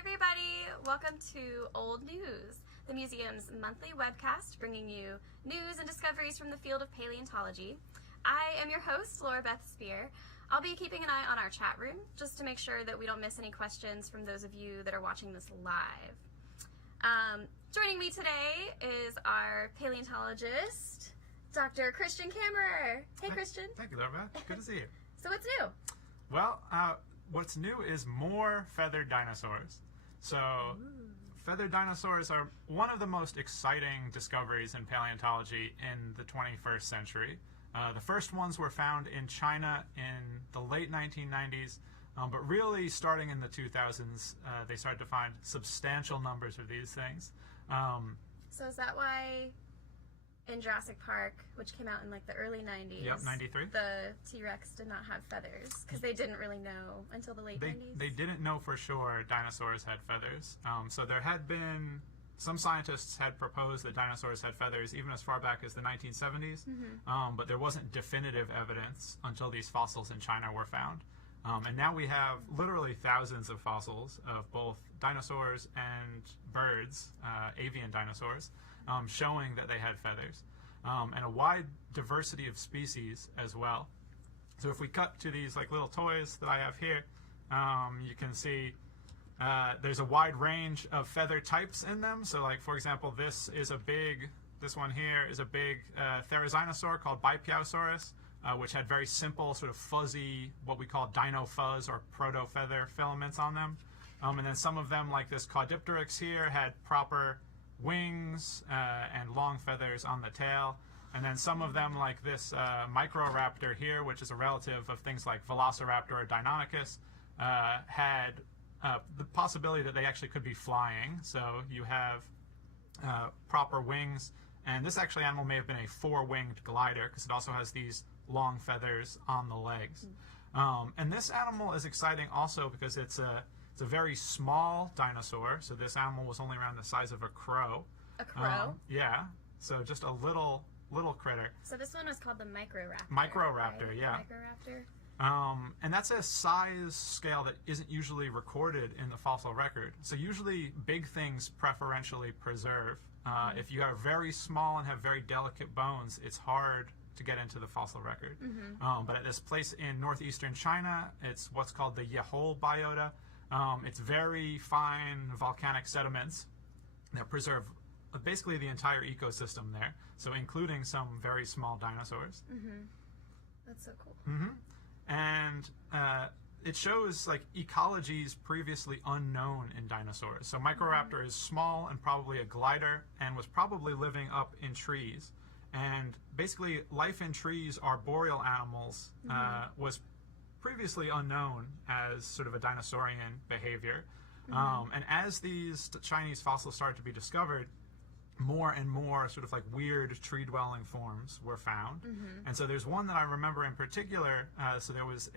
everybody, welcome to Old News, the museum's monthly webcast bringing you news and discoveries from the field of paleontology. I am your host, Laura Beth Spear. I'll be keeping an eye on our chat room just to make sure that we don't miss any questions from those of you that are watching this live. Joining me today is our paleontologist, Dr. Christian Kammerer. Hey, Christian. Thank you, Laura Beth. Good to see you. So what's new? Well, what's new is more feathered dinosaurs. So, feathered dinosaurs are one of the most exciting discoveries in paleontology in the 21st century. The first ones were found in China in the late 1990s, but really starting in the 2000s, they started to find substantial numbers of these things. So is that why in Jurassic Park, which came out in like the early 90s, Yep, 93. the T-Rex did not have feathers? Because they didn't really know until the late 90s? They didn't know for sure dinosaurs had feathers. So there had been, some scientists had proposed that dinosaurs had feathers even as far back as the 1970s, but there wasn't definitive evidence until these fossils in China were found. And now we have literally thousands of fossils of both dinosaurs and birds, avian dinosaurs, showing that they had feathers, and a wide diversity of species as well. So if we cut to these like little toys that I have here, you can see there's a wide range of feather types in them. So like, for example, this one here is a big therizinosaur called Bipyaosaurus, which had very simple sort of fuzzy, what we call dino fuzz or proto-feather filaments on them. And then some of them, like this Caudipteryx here, had proper wings and long feathers on the tail. And then some of them, like this Microraptor here, which is a relative of things like Velociraptor or Deinonychus, had the possibility that they actually could be flying. So you have proper wings. And this actually animal may have been a four-winged glider because it also has these long feathers on the legs. And this animal is exciting also because it's a very small dinosaur. So this animal was only around the size of a crow. A crow? Yeah. So just a little critter. So this one was called the Microraptor. Microraptor, right? yeah. Microraptor. And that's a size scale that isn't usually recorded in the fossil record. So usually big things preferentially preserve. If you are very small and have very delicate bones, it's hard to get into the fossil record. But at this place in northeastern China, it's what's called the Yehol biota. It's very fine volcanic sediments that preserve basically the entire ecosystem there, so including some very small dinosaurs. That's so cool. And it shows like ecologies previously unknown in dinosaurs. So Microraptor is small and probably a glider and was probably living up in trees. And basically life in trees, arboreal animals, was previously unknown as sort of a dinosaurian behavior. And as these Chinese fossils started to be discovered, more and more sort of like weird tree-dwelling forms were found. And so there's one that I remember in particular. So there was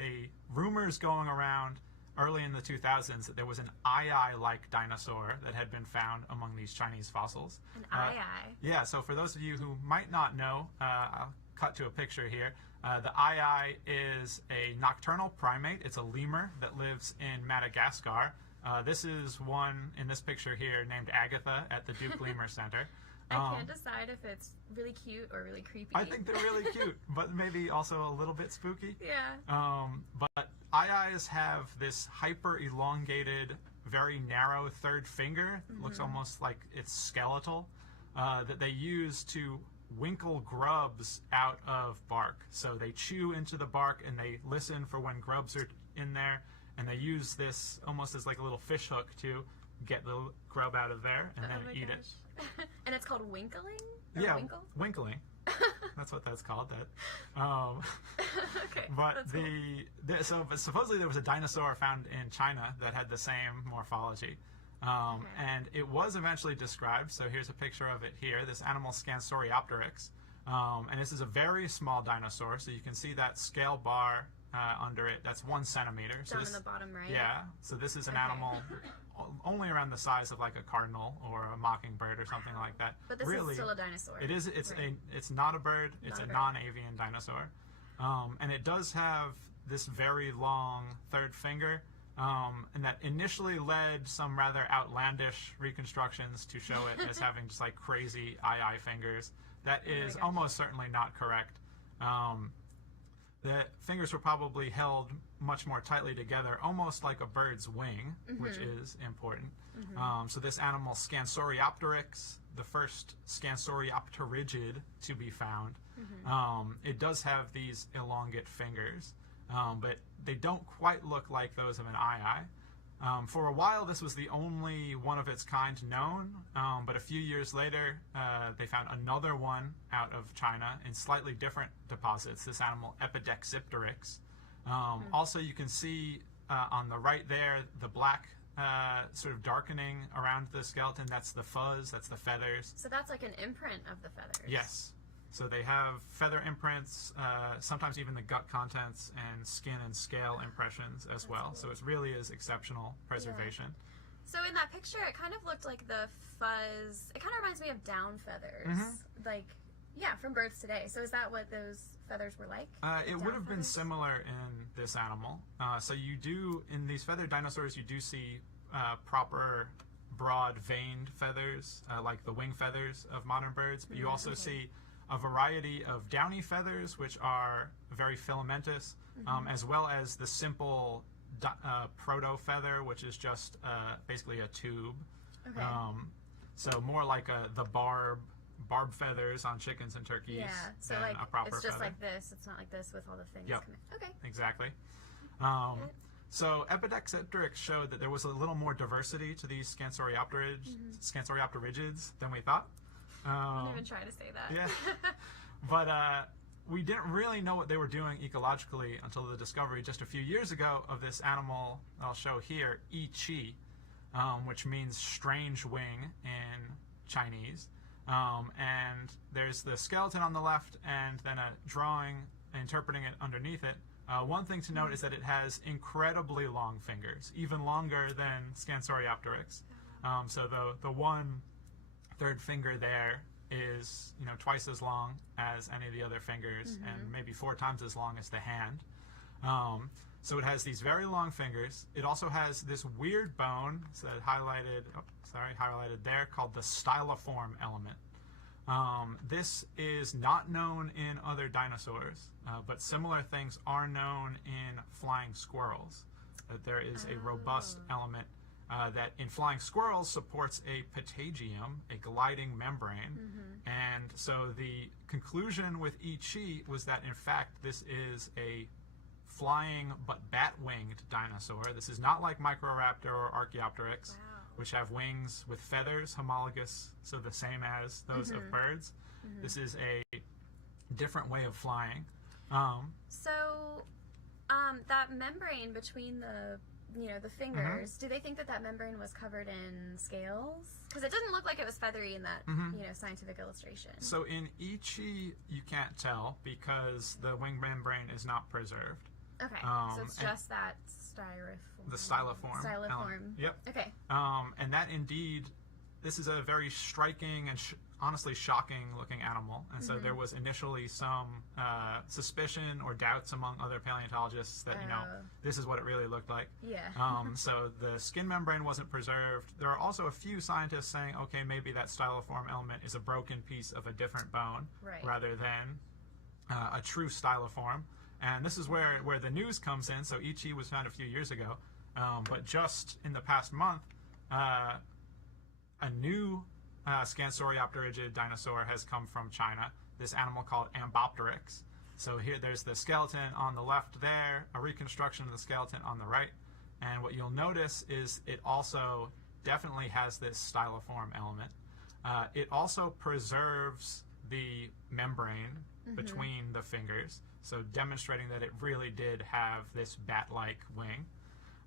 rumors going around early in the 2000s that there was an eye-like dinosaur that had been found among these Chinese fossils. An eye. Yeah, so for those of you who might not know, I'll cut to a picture here. The eye is a nocturnal primate. It's a lemur that lives in Madagascar. This is one in this picture here named Agatha at the Duke Lemur Center. I can't decide if it's really cute or really creepy. I think they're really cute, but maybe also a little bit spooky. Yeah. But eyes have this hyper-elongated, very narrow third finger. It looks almost like it's skeletal, that they use to winkle grubs out of bark. So they chew into the bark and they listen for when grubs are in there, and they use this almost as like a little fish hook to get the grub out of there and then eat it. And it's called winkling? Or Yeah, winkle? winkling. That's what that's called. That. Okay. But that's cool. but supposedly there was a dinosaur found in China that had the same morphology. And it was eventually described. So here's a picture of it here. This animal, Scansoriopteryx. And this is a very small dinosaur. So you can see that scale bar under it. That's 1 centimeter. So Down in the bottom right? Yeah. So this is an animal only around the size of like a cardinal or a mockingbird or something like that. But this is still a dinosaur. It is. It's not a bird. It's a non-avian dinosaur. And it does have this very long third finger. and that initially led some rather outlandish reconstructions to show it as having just like crazy eye fingers. That is almost certainly not correct. The fingers were probably held much more tightly together, almost like a bird's wing, which is important. So this animal, Scansoriopteryx, the first Scansoriopterygid to be found, it does have these elongate fingers, but they don't quite look like those of an eye. For a while, this was the only one of its kind known, but a few years later, they found another one out of China in slightly different deposits, this animal, Epidexipteryx. Also, you can see on the right there, the black sort of darkening around the skeleton. That's the fuzz, that's the feathers. So that's like an imprint of the feathers. Yes. So they have feather imprints, sometimes even the gut contents, and skin and scale impressions as well. Cool. So it really is exceptional preservation. Yeah. So in that picture, it kind of looked like the fuzz. It kind of reminds me of down feathers, like from birds today. So is that what those feathers were like? It would have been similar in this animal. So you do, in these feathered dinosaurs, you do see proper broad veined feathers, like the wing feathers of modern birds, but you also see a variety of downy feathers, which are very filamentous, as well as the simple proto-feather, which is just basically a tube. So more like the barb feathers on chickens and turkeys so than like, a proper it's just feather. like this. It's not like this with all the things coming. Okay. Exactly. So Epidexipteryx showed that there was a little more diversity to these Scansoriopterygids than we thought. I didn't even try to say that. Yeah. But we didn't really know what they were doing ecologically until the discovery just a few years ago of this animal I'll show here, Yi, which means strange wing in Chinese. And there's the skeleton on the left and then a drawing interpreting it underneath it. One thing to note is that it has incredibly long fingers, even longer than Scansoriopteryx. So the one third finger there is twice as long as any of the other fingers and maybe 4 times as long as the hand. So it has these very long fingers. It also has this weird bone, so highlighted there, called the styloform element. This is not known in other dinosaurs, but similar things are known in flying squirrels. That there is a robust element that in flying squirrels supports a patagium, a gliding membrane. And so the conclusion with Yi was that in fact this is a flying but bat-winged dinosaur. This is not like Microraptor or Archaeopteryx, which have wings with feathers homologous, so the same as those of birds. This is a different way of flying. So that membrane between the fingers, do they think that membrane was covered in scales? Because it didn't look like it was feathery in that scientific illustration. So in Yi, you can't tell because the wing membrane is not preserved. Okay, so it's just that styroform. The styloform. Styloform. Yep. Okay. And that indeed, this is a very striking and honestly shocking looking animal. And so there was initially some suspicion or doubts among other paleontologists that, this is what it really looked like. Yeah. So the skin membrane wasn't preserved. There are also a few scientists saying, okay, maybe that styloform element is a broken piece of a different bone rather than a true styloform. And this is where the news comes in. So Yi was found a few years ago, but just in the past month, a new Scansoriopterygid dinosaur has come from China, this animal called Ambopteryx. So here there's the skeleton on the left there, a reconstruction of the skeleton on the right. And what you'll notice is it also definitely has this styloform element. It also preserves the membrane between the fingers, so demonstrating that it really did have this bat-like wing.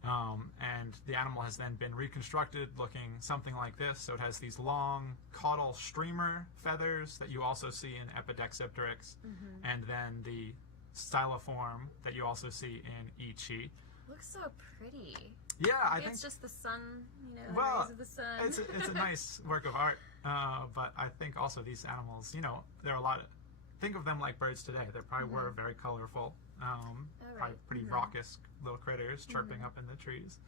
And the animal has then been reconstructed looking something like this. So it has these long caudal streamer feathers that you also see in Epidexipteryx, and then the styloform that you also see in Yi. Looks so pretty. Yeah, I think it's just the sun, the well, rays of the sun. it's a nice work of art, but I think also these animals, there are a lot of, think of them like birds today. They probably were very colorful, probably pretty raucous little critters chirping up in the trees.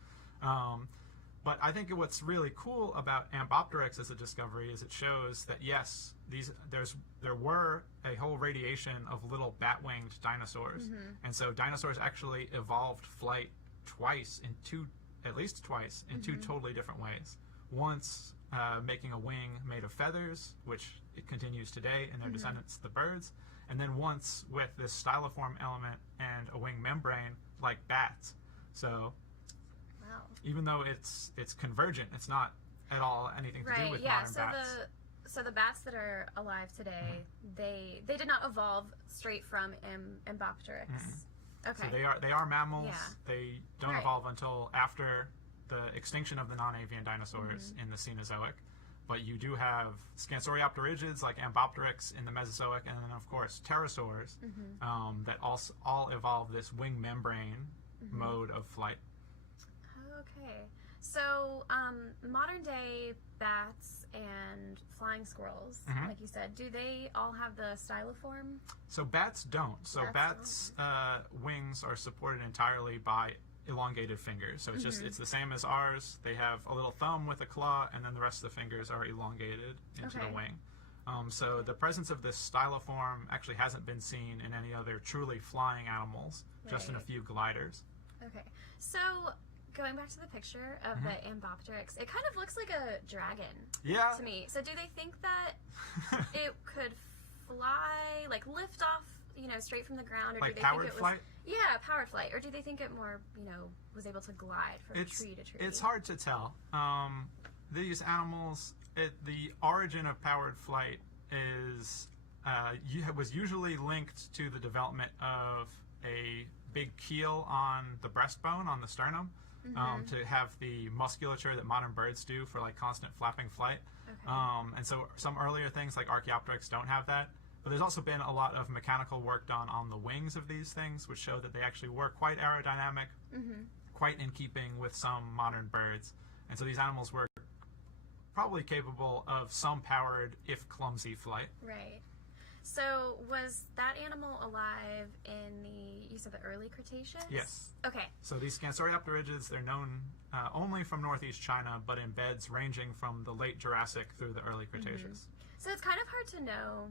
But I think what's really cool about Ambopteryx as a discovery is it shows that yes, there were a whole radiation of little bat-winged dinosaurs, and so dinosaurs actually evolved flight at least twice in two totally different ways. Once making a wing made of feathers, which it continues today in their descendants, the birds, and then once with this styloform element and a wing membrane like bats. So even though it's convergent, it's not at all anything to do with modern bats. So the bats that are alive today, they did not evolve straight from Ambopteryx. Okay. So they are mammals. Yeah. They don't evolve until after the extinction of the non-avian dinosaurs in the Cenozoic. But you do have Scansoriopterygids like Ambopteryx in the Mesozoic, and then of course pterosaurs that also all evolved this wing membrane mode of flight. Okay. So modern day bats and flying squirrels, like you said, do they all have the styloform? So bats don't. So bats' wings are supported entirely by elongated fingers. So it's the same as ours. They have a little thumb with a claw, and then the rest of the fingers are elongated into the wing. So the presence of this styloform actually hasn't been seen in any other truly flying animals, just in a few gliders. Okay. So going back to the picture of the Ambopteryx, it kind of looks like a dragon to me. So do they think that it could fly, like lift off, straight from the ground? Or like do they powered think it was, flight? Yeah, powered flight. Or do they think it more, was able to glide from tree to tree? It's hard to tell. These animals, the origin of powered flight was usually linked to the development of a big keel on the breastbone, on the sternum, to have the musculature that modern birds do for like constant flapping flight. And so some earlier things like Archaeopteryx don't have that. But there's also been a lot of mechanical work done on the wings of these things, which show that they actually were quite aerodynamic, quite in keeping with some modern birds. And so these animals were probably capable of some powered, if clumsy, flight. Right. So was that animal alive in you said the early Cretaceous? Yes. Okay. So these Scansoriopterygids, they're known only from northeast China, but in beds ranging from the late Jurassic through the early Cretaceous. So it's kind of hard to know,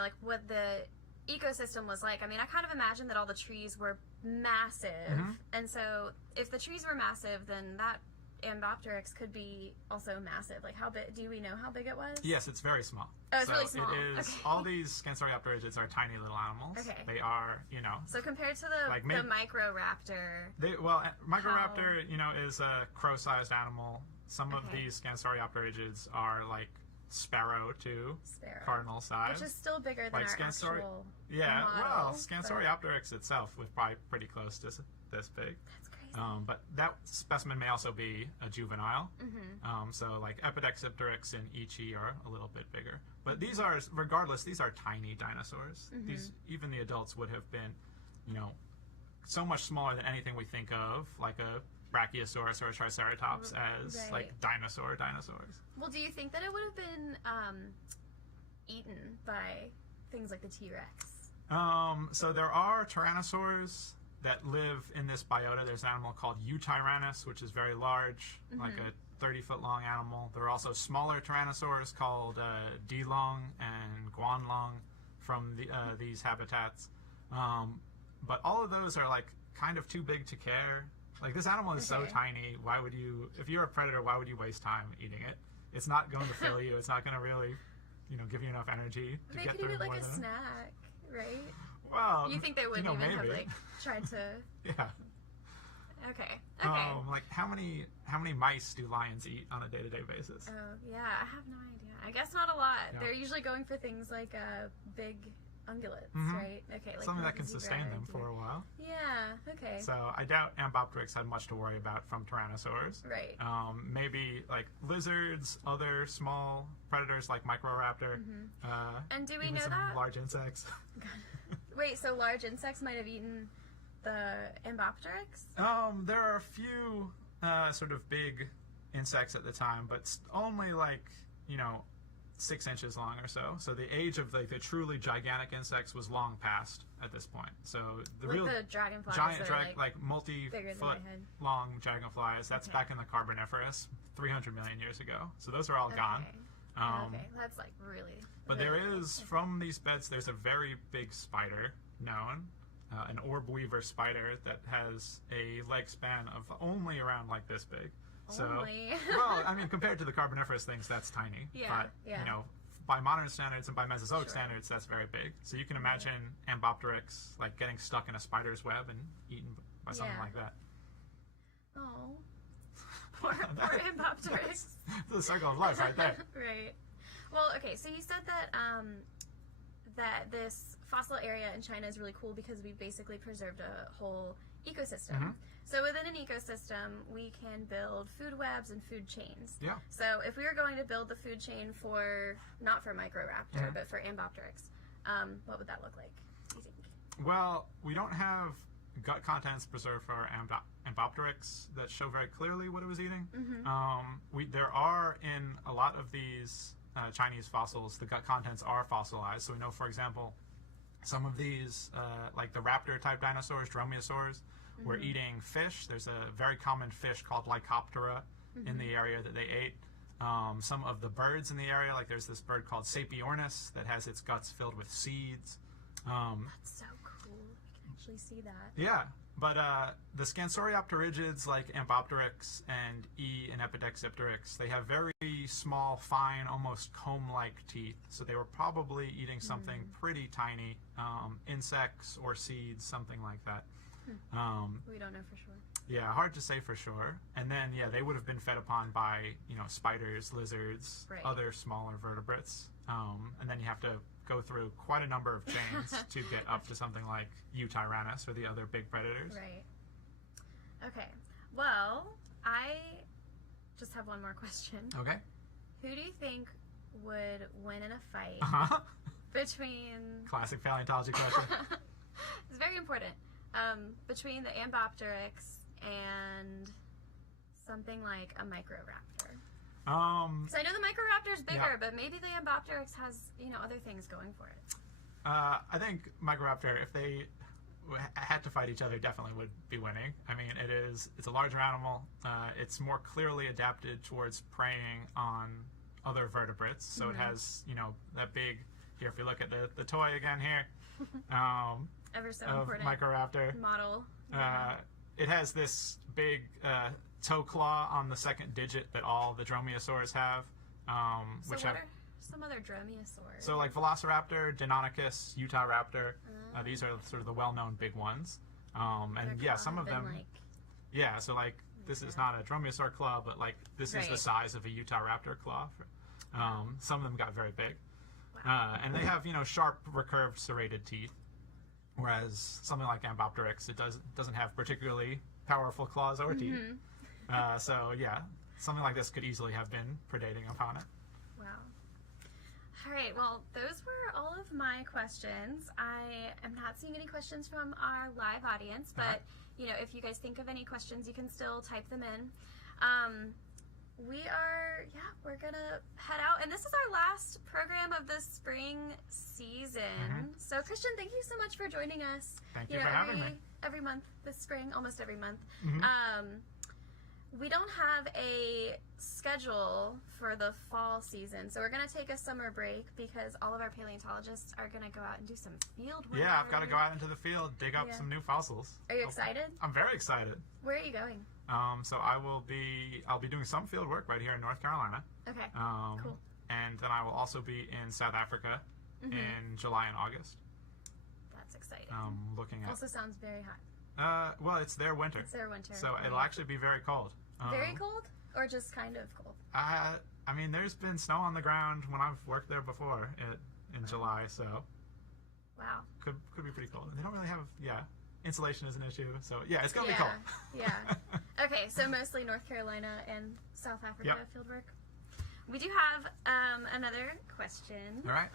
like what the ecosystem was like. I mean, I kind of imagine that all the trees were massive. And so if the trees were massive, then that Ambopteryx could be also massive. Like, how big? Do we know how big it was? Yes, it's very small. Oh, it's really small. It is. All these Scansoriopterygids are tiny little animals. Okay. They are, So compared to the Microraptor. Microraptor, is a crow-sized animal. Some of these Scansoriopterygids are like sparrow too, cardinal size, which is still bigger than our actual model, Scansoriopteryx itself was probably pretty close to this big. That's crazy. But that specimen may also be a juvenile. So like Epidexipteryx and Ichi are a little bit bigger. But these are, regardless, these are tiny dinosaurs. Even the adults would have been, so much smaller than anything we think of, like a Brachiosaurus or a Triceratops as like dinosaurs. Well, do you think that it would have been eaten by things like the T-Rex? So there are tyrannosaurs that live in this biota. There's an animal called Eutyrannus, which is very large, like a 30-foot long animal. There are also smaller tyrannosaurs called Dilong and Guanlong from these habitats. But all of those are like kind of too big to care. Like, this animal is so tiny, why would you, if you're a predator, why would you waste time eating it? It's not going to fill you. It's not going to really, give you enough energy to get through more than... They could eat it like a snack, right? Well, you think they wouldn't even have, like, tried to... Yeah. Okay. Like, how many mice do lions eat on a day-to-day basis? Oh, yeah, I have no idea. I guess not a lot. Yeah. They're usually going for things like big ungulates, right? Okay, like something that can sustain them for a while. Yeah, okay. So I doubt Ambopteryx had much to worry about from tyrannosaurs. Right. Maybe like lizards, other small predators like Microraptor. And do we even know some that? large insects. Wait, so large insects might have eaten the Ambopteryx? There are a few sort of big insects at the time, but only like, 6 inches long or so. So the age of the truly gigantic insects was long past at this point. So the Like real the dragonflies giant, that are, like bigger than multi-foot my head. long dragonflies, that's Okay. back in the Carboniferous, 300 million years ago. So those are all gone. Okay, that's like really. But really there old. is, from these beds, there's a very big spider known, an orb weaver spider that has a leg span of only around like this big. So, Only. well, I mean, compared to the Carboniferous things, that's tiny. Yeah, But, yeah. you know, by modern standards and by Mesozoic Sure. standards, that's very big. So you can imagine Ambopteryx, like, getting stuck in a spider's web and eaten by something Yeah. like that. Oh. Poor Ambopteryx. The circle of life right there. Right. Well, okay, so you said that that this fossil area in China is really cool because we basically preserved a whole ecosystem. Mhm. So within an ecosystem, we can build food webs and food chains. Yeah. So if we were going to build the food chain for, not for Microraptor, Mhm. but for Ambopteryx, what would that look like, do you think? Well, we don't have gut contents preserved for Ambopteryx that show very clearly what it was eating. There are, in a lot of these Chinese fossils, the gut contents are fossilized. So we know, for example, some of these, like the raptor-type dinosaurs, dromaeosaurs, were eating fish. There's a very common fish called Lycoptera in the area that they ate. Some of the birds in the area, like there's this bird called Sapiornis that has its guts filled with seeds. That's so cool. I can actually see that. Yeah, but the Scansoriopterygids like Ambopteryx and Epidexipteryx, they have very small, fine, almost comb-like teeth. So they were probably eating something pretty tiny, insects or seeds, something like that. We don't know for sure. Yeah, hard to say for sure. And then, yeah, they would have been fed upon by, you know, spiders, lizards, Right. other smaller vertebrates. And then you have to go through quite a number of chains to get up to something like Tyrannus or the other big predators. Right. Okay. Well, I just have one more question. Okay. Who do you think would win in a fight Uh-huh. between... Classic paleontology question. It's very important. Between the Ambopteryx and something like a Microraptor. Because I know the Microraptor's bigger, Yeah. but maybe the Ambopteryx has, you know, other things going for it. I think Microraptor, if they had to fight each other, definitely would be winning. I mean, it's a larger animal. It's more clearly adapted towards preying on other vertebrates. So it has, you know, that big, here, if you look at the toy again here, Ever so of important Microraptor. model. It has this big toe claw on the second digit that all the dromaeosaurs have. So Which what have, are some other dromaeosaurs? so like Velociraptor, Deinonychus, Utahraptor, these are sort of the well-known big ones. And Their yeah, claw some of have them, been, like, yeah, so like this is not a dromaeosaur claw, but like this is the Right. size of a Utahraptor claw. Some of them got very big. wow. And they have, you know, sharp, recurved, serrated teeth. Whereas something like Ambopteryx, it doesn't have particularly powerful claws or teeth. So yeah, something like this could easily have been predating upon it. Wow. All right, well, those were all of my questions. I am not seeing any questions from our live audience, but, you know, if you guys think of any questions, you can still type them in. We're gonna head out, and this is our last program of the spring season. So, Christian, thank you so much for joining us. Thank you for having me. Every month this spring, almost every month. Mhm. We don't have a schedule for the fall season, so we're going to take a summer break because all of our paleontologists are going to go out and do some field work. Yeah, I've got to go out into the field, dig up Yeah. some new fossils. Are you excited? I'm very excited. Where are you going? So I'll be doing some field work right here in North Carolina. Okay, cool. And then I will also be in South Africa in July and August. That's exciting. Looking at. Also sounds very hot. Well, it's their winter. It's their winter. So it'll right? actually be very cold. Very cold? Or just kind of cold? I mean, there's been snow on the ground when I've worked there before in July, so Wow. could be pretty cold. They don't really have, insulation is an issue, so yeah, it's gonna be Yeah, cold. yeah. Okay, so mostly North Carolina and South Africa Yep. field work. We do have another question. All right.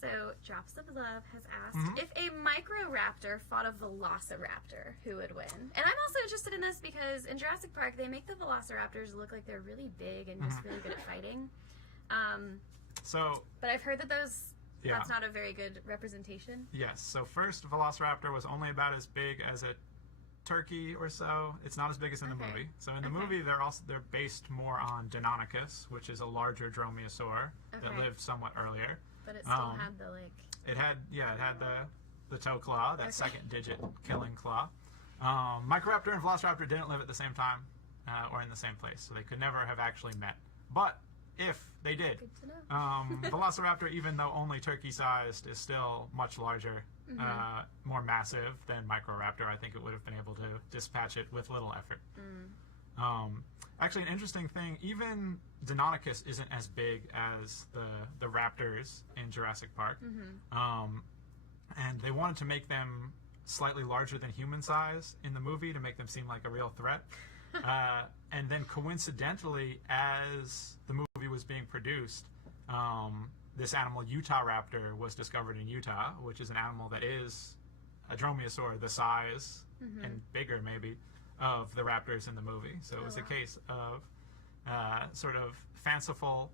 So, Drops of Love has asked, if a Microraptor fought a Velociraptor, who would win? And I'm also interested in this because in Jurassic Park, they make the Velociraptors look like they're really big and just really good at fighting. So. But I've heard that Yeah. that's not a very good representation. Yes. So first, Velociraptor was only about as big as a turkey or so. It's not as big as in the movie. So in the movie, they're based more on Deinonychus, which is a larger dromaeosaur that lived somewhat earlier. But it still had the It had the toe claw, that second digit killing claw. Microraptor and Velociraptor didn't live at the same time or in the same place, so they could never have actually met. But if they did, good to know. Velociraptor, even though only turkey-sized, is still much larger, more massive than Microraptor. I think it would have been able to dispatch it with little effort. Actually, an interesting thing, even Deinonychus isn't as big as the raptors in Jurassic Park. And they wanted to make them slightly larger than human size in the movie to make them seem like a real threat. And then coincidentally, as the movie was being produced, this animal, Utahraptor, was discovered in Utah, which is an animal that is a dromaeosaur the size and bigger maybe of the raptors in the movie. So it was a case of sort of fanciful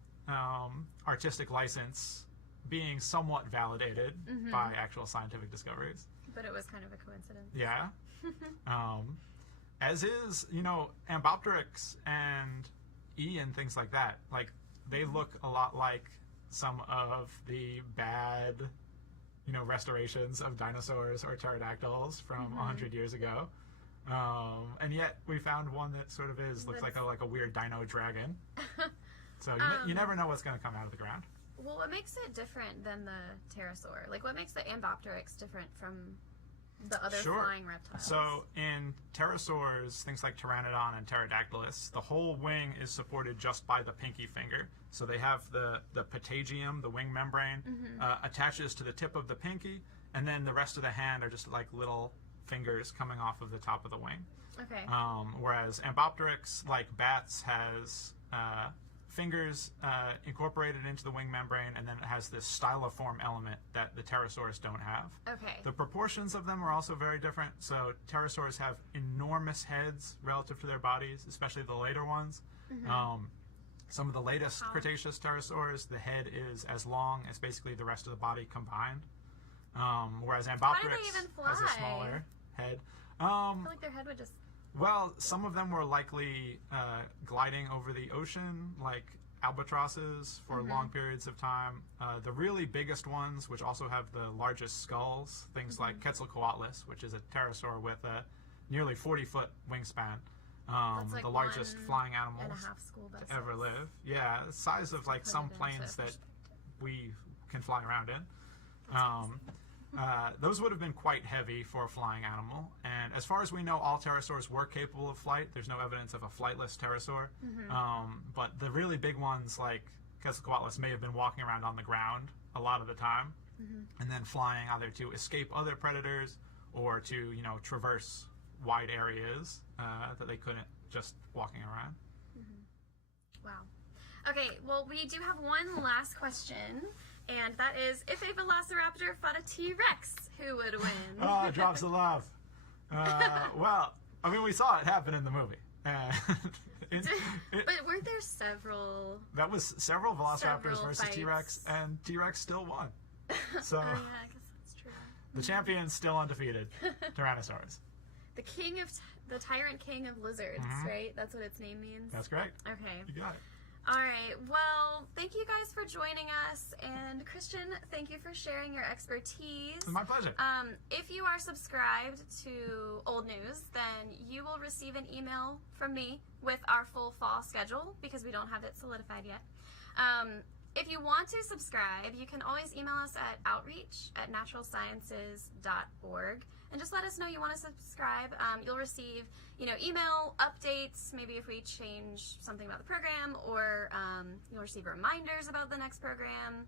artistic license being somewhat validated by actual scientific discoveries. But it was kind of a coincidence. Yeah. As is, Ambopteryx and and things like that. Like, they look a lot like some of the bad, restorations of dinosaurs or pterodactyls from 100 years ago. And yet we found one that sort of looks like a weird dino dragon. So you never know what's going to come out of the ground. Well, what makes it different than the pterosaur? Like, what makes the Ambopteryx different from the other flying reptiles? So in pterosaurs, things like Pteranodon and Pterodactylus, the whole wing is supported just by the pinky finger. So they have the patagium, the wing membrane, attaches to the tip of the pinky, and then the rest of the hand are just like little fingers coming off of the top of the wing. Okay. Whereas Ambopteryx, like bats, has fingers incorporated into the wing membrane, and then it has this styloform element that the pterosaurs don't have. Okay. The proportions of them are also very different. So pterosaurs have enormous heads relative to their bodies, especially the later ones. Some of the latest Cretaceous pterosaurs, the head is as long as basically the rest of the body combined. Whereas Ambopteryx has a smaller head. I feel like their head would just... Well, some of them were likely gliding over the ocean, like albatrosses, for long periods of time. The really biggest ones, which also have the largest skulls, things like Quetzalcoatlus, which is a pterosaur with a nearly 40-foot wingspan. Like the largest flying animals and a half school buses to ever live. Yeah, the size of like some planes that we can fly around in. Those would have been quite heavy for a flying animal, and as far as we know, all pterosaurs were capable of flight. There's no evidence of a flightless pterosaur, but the really big ones like Quetzalcoatlus may have been walking around on the ground a lot of the time, and then flying either to escape other predators or to traverse wide areas that they couldn't just walking around. Wow. Okay, well, we do have one last question. And that is, if a Velociraptor fought a T-Rex, who would win? Oh, drops of love. Well, I mean, we saw it happen in the movie. But weren't there several... That was several Velociraptors versus T-Rex, and T-Rex still won. So, oh, yeah, I guess that's true. The champion's still undefeated, Tyrannosaurus. The tyrant king of lizards, right? That's what its name means? That's great. Okay. You got it. All right. Well, thank you guys for joining us. And Christian, thank you for sharing your expertise. It's my pleasure. If you are subscribed to Old News, then you will receive an email from me with our full fall schedule because we don't have it solidified yet. If you want to subscribe, you can always email us at outreach@naturalsciences.org and just let us know you want to subscribe. You'll receive, email updates, maybe if we change something about the program, or you'll receive reminders about the next program.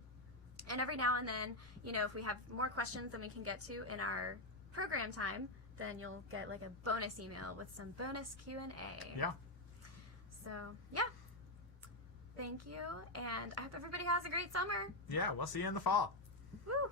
And every now and then, if we have more questions than we can get to in our program time, then you'll get like a bonus email with some bonus Q&A. Yeah. So, yeah. Thank you, and I hope everybody has a great summer. Yeah, we'll see you in the fall. Woo!